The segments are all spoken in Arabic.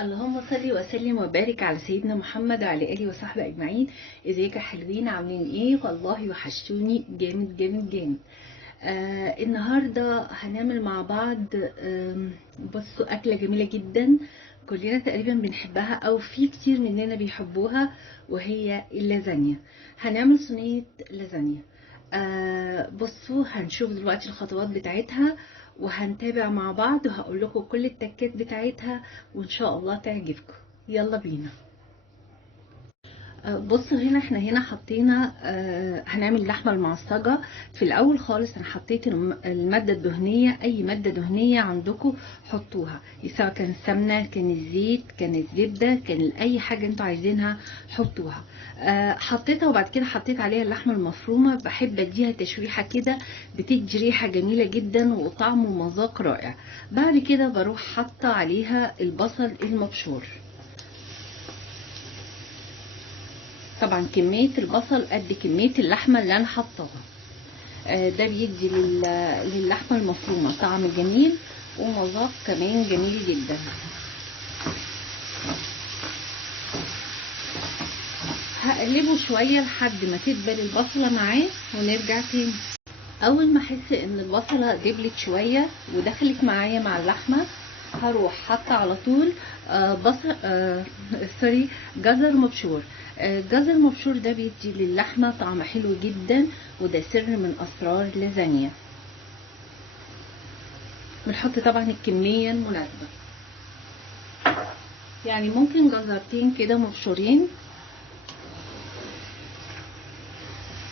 اللهم صل وسلم وبارك على سيدنا محمد وعلى اله وصحبه اجمعين. ازيكم يا حلوين؟ عاملين ايه؟ والله وحشتوني جامد جامد جامد. النهارده هنعمل مع بعض. بصوا، اكله جميله جدا كلنا تقريبا بنحبها او في كتير مننا بيحبوها، وهي اللازانيا. هنعمل صينيه لازانيا. بصوا، هنشوف دلوقتي الخطوات بتاعتها وهنتابع مع بعض وهقول لكم كل التكات بتاعتها وان شاء الله تعجبكم. يلا بينا. بصوا هنا احنا حطينا، هنعمل اللحمه المعصجه. في الاول خالص انا حطيت الماده الدهنيه، اي ماده دهنيه عندكم حطوها، سواء كان السمنه، كان الزيت، كان الزبده، كان اي حاجه انتوا عايزينها حطوها. حطيتها وبعد كده حطيت عليها اللحمه المفرومه. بحب اديها تشويحه كده، بتدي ريحه جميله جدا وطعم ومذاق رائع. بعد كده بروح حاطه عليها البصل المبشور. طبعا كمية البصل قد كمية اللحمة اللي انا حطاها. ده بيدي للحمة المفرومة طعم جميل ومذاق كمان جميل جدا. هقلبه شوية لحد ما تدبل البصلة معاه ونرجع تاني. اول ما احس ان البصلة دبلت شوية ودخلت معايا مع اللحمة، هروح حاطه على طول بصل سوري جزر مبشور. جزر مبشور ده بيدي للحمه طعم حلو جدا، وده سر من اسرار اللازانيا. بنحط طبعا الكميه المناسبه، يعني ممكن جزرتين كده مبشورين.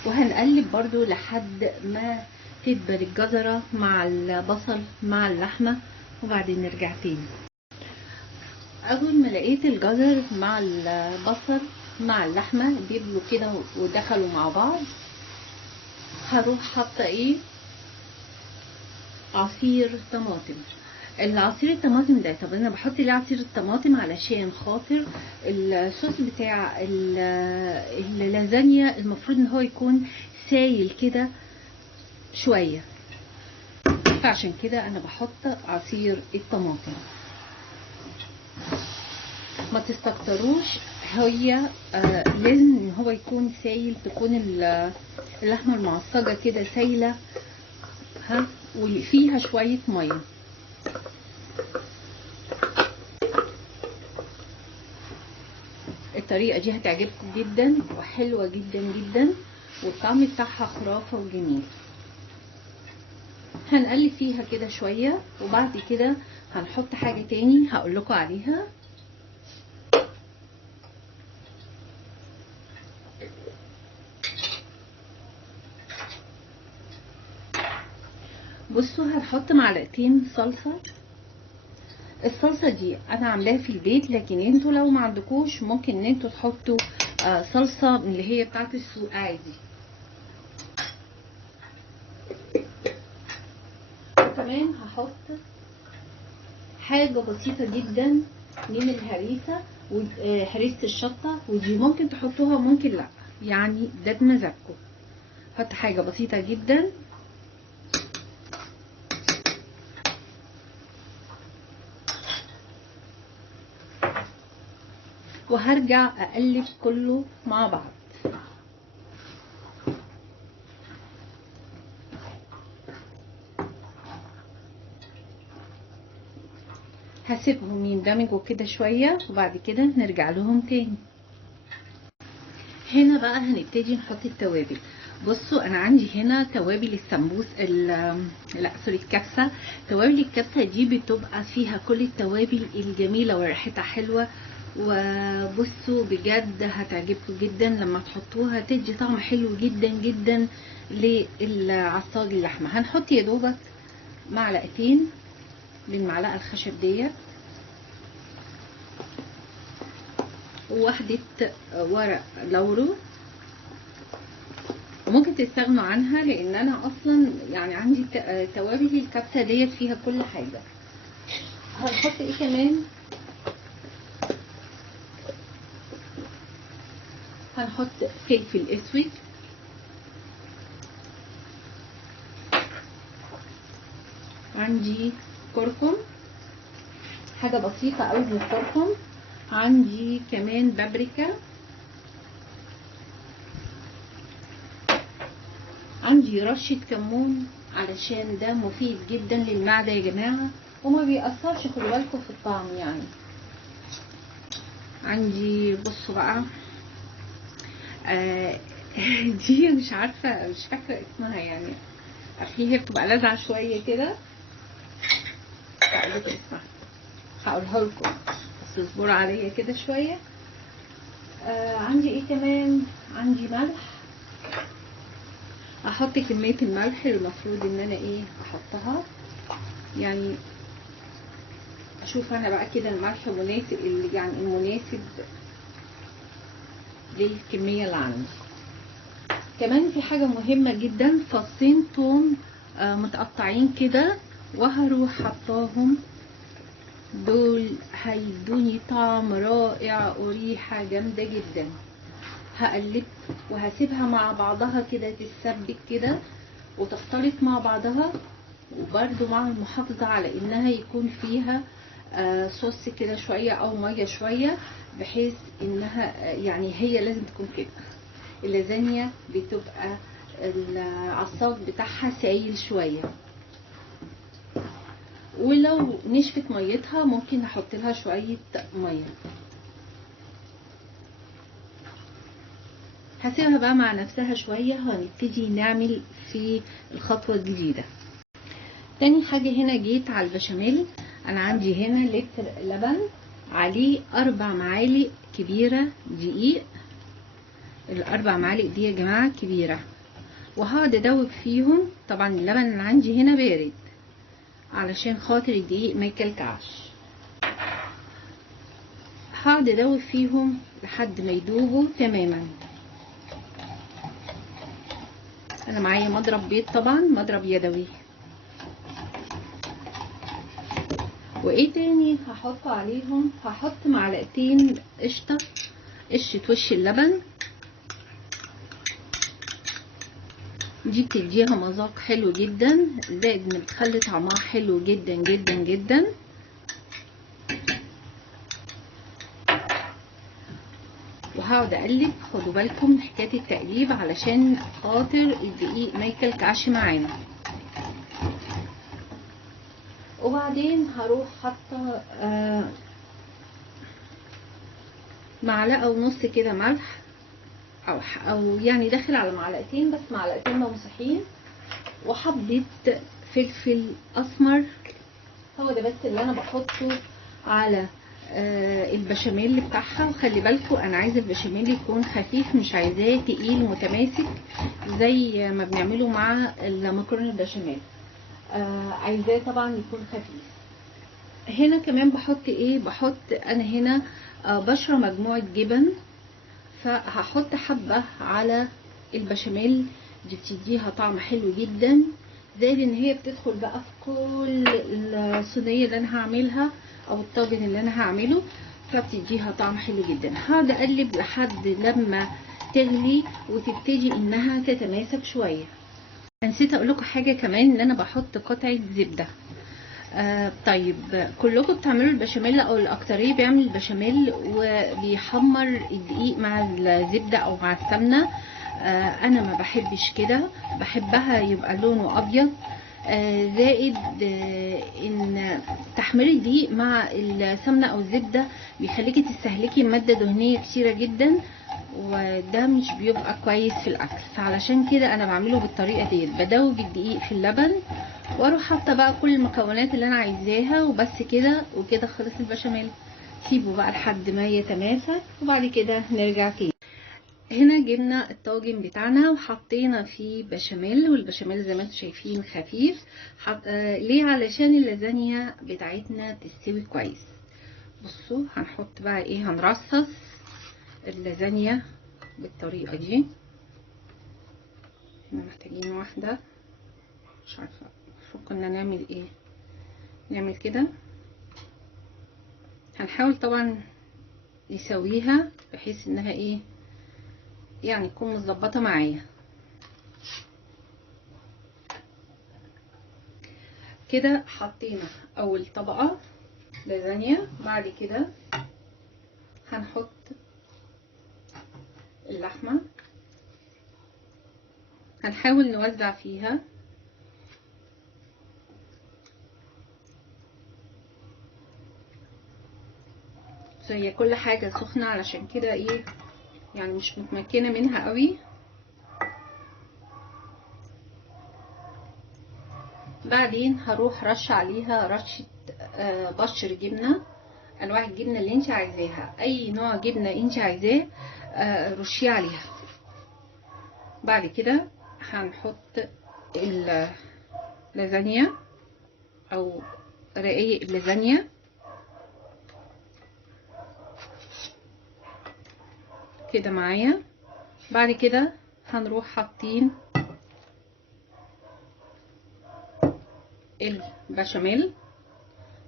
وهنقلب برضو لحد ما تدبل الجزره مع البصل مع اللحمه، وبعدين نرجع تاني. اول ما لقيت الجزر مع البصل مع اللحمه دبلوا كده ودخلوا مع بعض، هروح حاطه عصير طماطم. العصير الطماطم ده، طب انا بحط ليه عصير الطماطم؟ علشان خاطر الصوص بتاع اللازانيا المفروض ان هو يكون سايل كده شويه، فعشان كده انا بحط عصير الطماطم. ما تستكتروش، هي لازم ان هو يكون سايل، تكون اللحمه المعصجه كده سايله وفيها شويه ميه. الطريقه دي هتعجبكم جدا وحلوه جدا جدا، والطعم بتاعها خرافه وجميل. هنقلب فيها كده شويه، وبعد كده هنحط حاجه تاني هقول لكم عليها. بصوا، هنحط معلقتين صلصه. الصلصه دي انا عاملاها في البيت، لكن انتوا لو ما عندكوش ممكن ان انتوا تحطوا صلصه من اللي هي بتاعت السوق عادي. كمان هحط حاجه بسيطه جدا من الهريسه، هريسه الشطه، ودي ممكن تحطوها وممكن لا، يعني ده بمزاجكم. حط حاجه بسيطه جدا. وهرجع اقلب كله مع بعض. هسيبهم يندمجوا كده شويه وبعد كده نرجع لهم تاني. هنا بقى هنبتدي نحط التوابل. بصوا، انا عندي هنا توابل السمبوس لا سوري، الكبسه. توابل الكبسه دي بتبقى فيها كل التوابل الجميله وريحتها حلوه، وبصوا بجد هتعجبكم جدا لما تحطوها، تدي طعم حلو جدا جدا للعصاج اللحمه. هنحط يا دوبك معلقتين بالمعلقه الخشب ديت، وواحده ورق لورو. وممكن تستغنوا عنها لان انا اصلا يعني عندي توابل الكبسه ديت فيها كل حاجه. هنحط ايه كمان؟ هنحط فلفل اسود، عندي كركم، حاجه بسيطه قوي للكركم. عندي كمان بابريكا، عندي رشه كمون علشان ده مفيد جدا للمعده يا جماعه وما بيأثرش، خدوا بالكم في الطعم يعني. عندي بصوا بقى دي مش عارفه، مش فاكره اسمها يعني، هي بتبقى لاذعه شويه كده، هقولها لكم بس اصبروا عليا كده شويه. عندي ايه كمان؟ عندي ملح، احط كميه الملح اللي المفروض ان انا ايه احطها يعني، اشوف انا بقى كده الملح مناسب، يعني المناسب للكميه اللي عندي. كمان في حاجه مهمه جدا، فصين توم متقطعين كده وهروح حطاهم، دول هيدوني طعم رائع وريحه جامده جدا. هقلب وهسيبها مع بعضها كده تتسبك كده وتختلط مع بعضها، وبرده مع المحافظه على انها يكون فيها صوص كده شويه او ميه شويه، بحيث انها يعني هي لازم تكون كده. اللازانيا بتبقى العصاج بتاعها سايل شويه، ولو نشفت ميتها ممكن نحط لها شويه ميه. هسيبها بقى مع نفسها شويه، هنبتدي نعمل في الخطوه الجديده. تاني حاجه هنا جيت على البشاميل. انا عندي هنا لتر لبن عليه 4 معالق كبيره دقيق، ال4 معالق دي يا جماعه كبيره، وهقعد ادوب فيهم. طبعا اللبن اللي عندي هنا بارد علشان خاطر الدقيق ما يكلكعش. هقعد ادوب فيهم لحد ما يدوبوا تماما. انا معايا مضرب بيض، طبعا مضرب يدوي. وايه تاني هحط عليهم؟ هحط معلقتين قشطه، قشطه وش اللبن، دي بتديها مذاق حلو جدا، زائد ان بتخلي طعمها حلو جدا جدا جدا. وهقعد اقلب، خدوا بالكم من حكايه التقليب علشان خاطر الدقيق ما يكلكعش معانا. وبعدين هروح حاطه معلقه ونص كده ملح، او يعني داخل على معلقتين، بس معلقتين ممسحين، وحبه فلفل اسمر. هو ده بس اللي انا بحطه على البشاميل بتاعها. وخلي بالكم انا عايزه البشاميل يكون خفيف، مش عايزاه تقيل ومتماسك زي ما بنعمله مع المكرونه البشاميل. عايزاه طبعا يكون خفيف. هنا كمان بحط ايه؟ بحط انا هنا بشره مجموعه جبن، فهحط حبه على البشاميل، دي بتديها طعم حلو جدا، زائد ان هي بتدخل بقى في كل الصينيه اللي انا هعملها او الطاجن اللي انا هعمله، فبتديها طعم حلو جدا. هقعد اقلب لحد لما تغلي وتبتدي انها تتماسك شويه. نسيت اقول لكم حاجه كمان، ان انا بحط قطعه زبده. طيب كلكم بتعملوا البشاميل او الاكتريه بيعمل البشاميل وبيحمر الدقيق مع الزبده او مع السمنه. انا ما بحبش كده، بحبها يبقى لونه ابيض. زائد ان تحمير الدقيق مع السمنه او الزبده بيخليكي تستهلكي ماده دهنيه كتيره جدا، وده مش بيبقى كويس في الاكل. فعلشان كده انا بعمله بالطريقه ديت، بدوب الدقيق في اللبن واروح حاطه بقى كل المكونات اللي انا عايزاها وبس كده، وكده خلص البشاميل. سيبه بقى لحد ما يتماسك وبعد كده نرجع تاني. هنا جبنا الطاجن بتاعنا وحطينا فيه بشاميل، والبشاميل زي ما انتم شايفين خفيف. ليه؟ علشان اللازانيا بتاعتنا تستوي كويس. بصوا هنحط بقى ايه، هنرصص اللازانيا بالطريقه دي. احنا محتاجين واحده، مش عارفه المفروض كنا نعمل ايه، نعمل كده. هنحاول طبعا نسويها بحيث انها ايه يعني تكون متظبطه معايا كده. حطينا اول طبقه لازانيا. بعد كده هنحط اللحمة، هنحاول نوزع فيها. هي كل حاجة سخنة علشان كده ايه يعني مش متمكنة منها قوي. بعدين هروح رش عليها رشة بشر جبنة، انواع الجبنة اللي انت عايزاها، اي نوع جبنة انت عايزاه رشيه عليها. بعد كده هنحط اللازانيا او رقايق اللازانيا كده معايا. بعد كده هنروح حاطين البشاميل.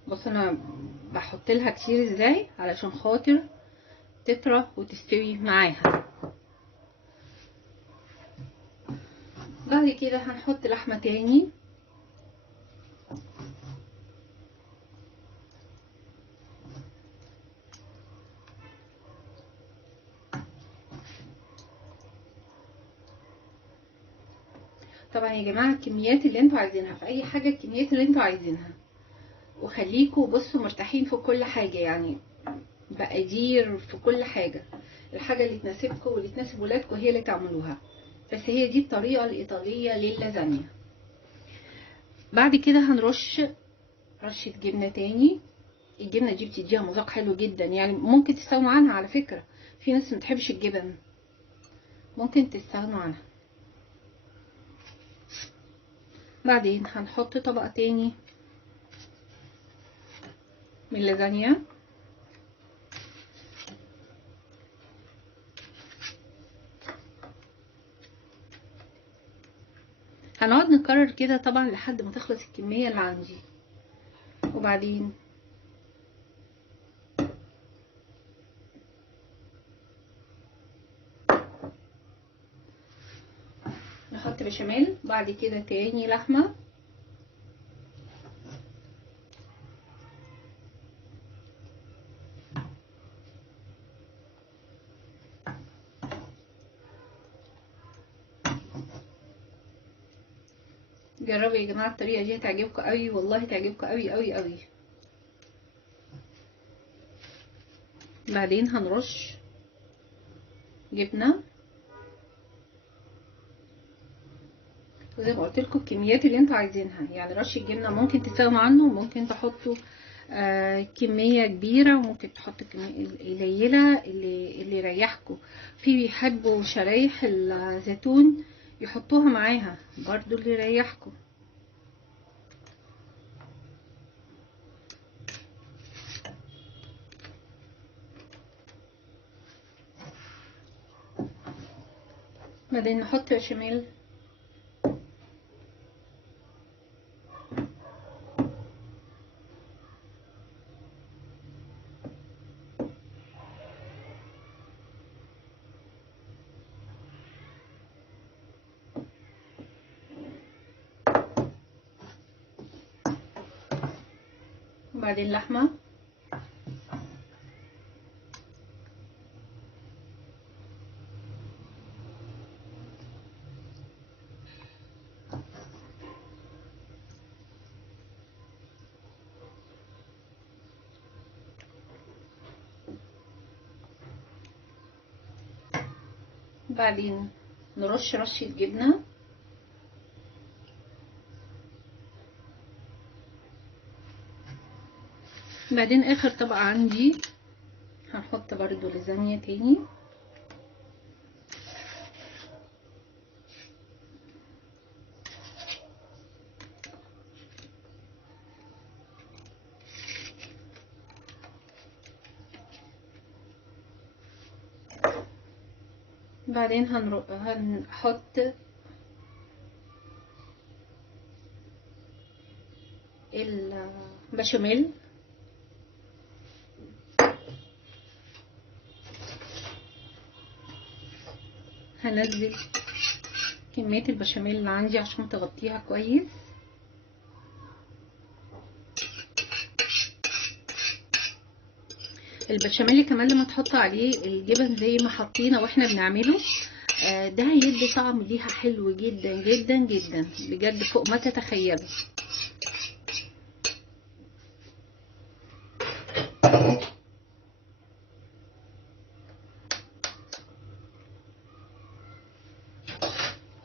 بص انا بحط لها كتير ازاي علشان خاطر تطرى وتستوي معاها. بعد كده هنحط لحمة تاني، طبعا يا جماعة الكميات اللي انتوا عايزينها في اي حاجة، الكميات اللي انتوا عايزينها، وخليكوا بصوا مرتاحين في كل حاجة، يعني بقدير في كل حاجة. الحاجة اللي تناسبكم واللي تناسب ولادكم هي اللي تعملوها، بس هي دي الطريقة الإيطالية لللازانيا. بعد كده هنرش رشة جبنة تاني. الجبنة دي بتديها مذاق حلو جدا، يعني ممكن تستغنوا عنها على فكرة، في ناس متحبش الجبن ممكن تستغنوا عنها. بعدين هنحط طبقة تاني من اللازانيا. هنقعد نكرر كده طبعا لحد ما تخلص الكمية اللي عندي. وبعدين نحط بشاميل، بعد كده تاني لحمة، جربوا يا جماعة الطريقة دي هتعجبكم قوي، والله هتعجبكم قوي قوي قوي. بعدين هنرش جبنة زي ما قلت لكم الكميات اللي انتوا عايزينها، يعني رش الجبنة ممكن تستغنوا عنه، وممكن تحطوا كمية كبيرة، وممكن تحطوا كمية قليلة اللي يريحكم. في بيحبوا شرايح الزيتون يحطوها معاها برضو اللي يريحكم. بعدين نحط بشاميل، وبعدين لحمة، بعدين نرش رشة جبنة، بعدين اخر طبقة عندي هنحط برضو لازانيا تاني، بعدين هنحط البشاميل، هنزل كمية البشاميل اللي عندي عشان تغطيها كويس. البشاميل كمان لما تحط عليه الجبن زي ما حطينا واحنا بنعمله، ده هيدي طعم ليها حلو جدا جدا جدا بجد فوق ما تتخيلوا.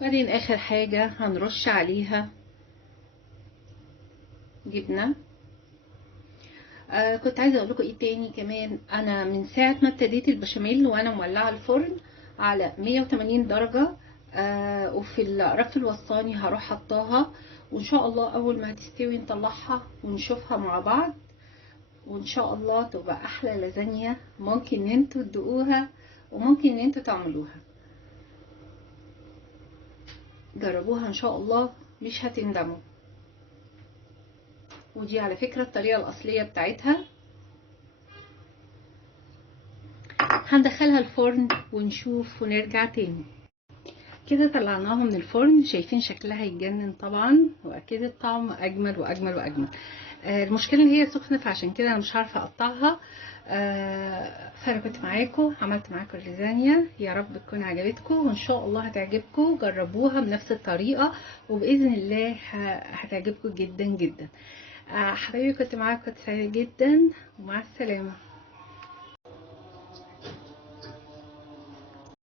بعدين اخر حاجة هنرش عليها جبنة. كنت عايزه اقول لكم ايه تاني كمان. انا من ساعه ما ابتديت البشاميل وانا مولعه الفرن على 180 درجه، وفي الرف الوسطاني هروح حطاها، وان شاء الله اول ما هتستوي نطلعها ونشوفها مع بعض، وان شاء الله تبقى احلى لازانيا ممكن ان انتوا تدوقوها وممكن ان انتوا تعملوها. جربوها ان شاء الله مش هتندموا. ودي على فكره الطريقه الاصليه بتاعتها. هندخلها الفرن ونشوف ونرجع تاني. كده طلعناها من الفرن، شايفين شكلها يتجنن طبعا، واكيد الطعم اجمل واجمل واجمل. المشكله ان هي سخنه فعشان كده انا مش عارفه اقطعها. فانا كنت معاكم، عملت معاكم اللازانيا، يا رب تكون عجبتكم وان شاء الله هتعجبكم. جربوها بنفس الطريقه وباذن الله هتعجبكم جدا جدا. حبايبي كنت معاكم، كنت سعيده جدا ومع السلامه.